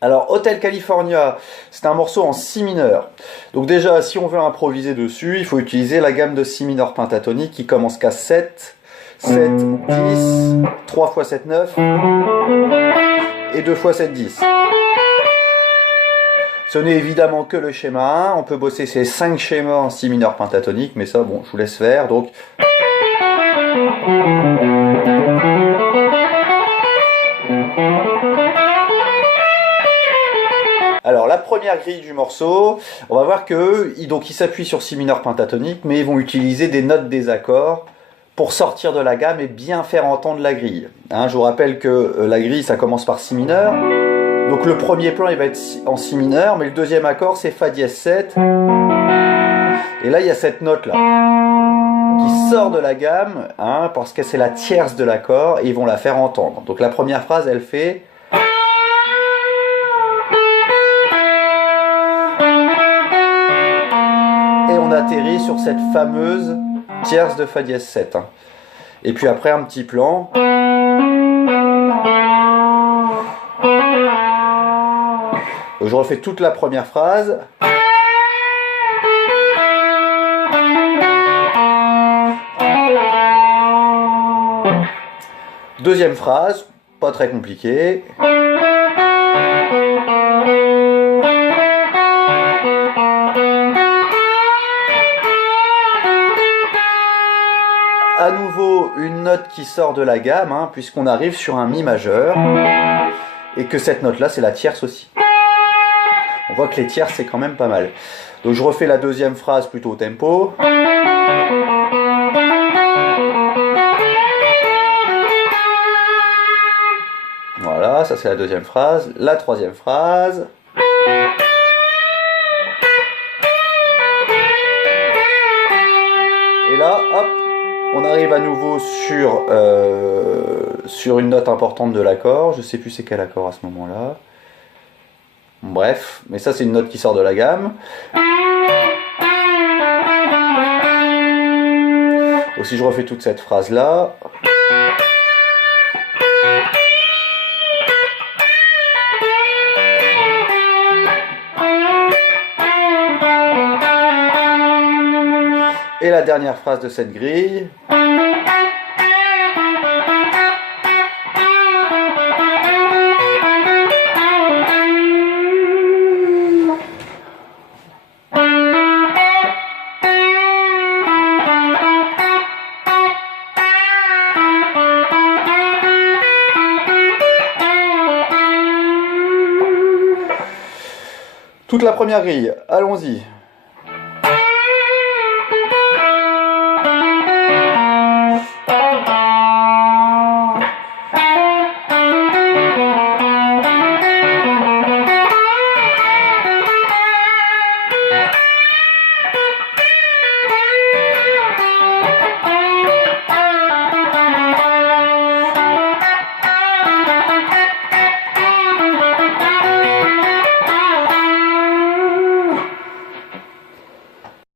Alors, Hotel California, c'est un morceau en si mineur. Donc déjà, si on veut improviser dessus, il faut utiliser la gamme de si mineur pentatonique qui commence qu'à 7, 7, 10, 3 fois 7, 9 et 2 fois 7, 10. Ce n'est évidemment que le schéma 1, on peut bosser ces 5 schémas en si mineur pentatonique, mais ça, bon, je vous laisse faire. Donc, alors la première grille du morceau, on va voir que donc ils s'appuient sur si mineur pentatonique, mais ils vont utiliser des notes des accords pour sortir de la gamme et bien faire entendre la grille. Hein, je vous rappelle que la grille ça commence par si mineur, donc le premier plan il va être en si mineur, mais le deuxième accord c'est fa dièse 7, et là il y a cette note là qui sort de la gamme, hein, parce que c'est la tierce de l'accord, et ils vont la faire entendre. Donc la première phrase elle fait... on atterrit sur cette fameuse tierce de fa dièse 7. Et puis après un petit plan. Je refais toute la première phrase. Deuxième phrase, pas très compliqué. À nouveau une note qui sort de la gamme, hein, puisqu'on arrive sur un mi majeur, et que cette note là c'est la tierce aussi. On voit que les tierces c'est quand même pas mal. Donc je refais la deuxième phrase plutôt au tempo. Voilà, ça c'est la deuxième phrase. La troisième phrase. Et là, hop, on arrive à nouveau sur une note importante de l'accord. Je sais plus c'est quel accord à ce moment-là. Bref, mais ça c'est une note qui sort de la gamme. Aussi je refais toute cette phrase-là. Et la dernière phrase de cette grille. Toute la première grille, allons-y.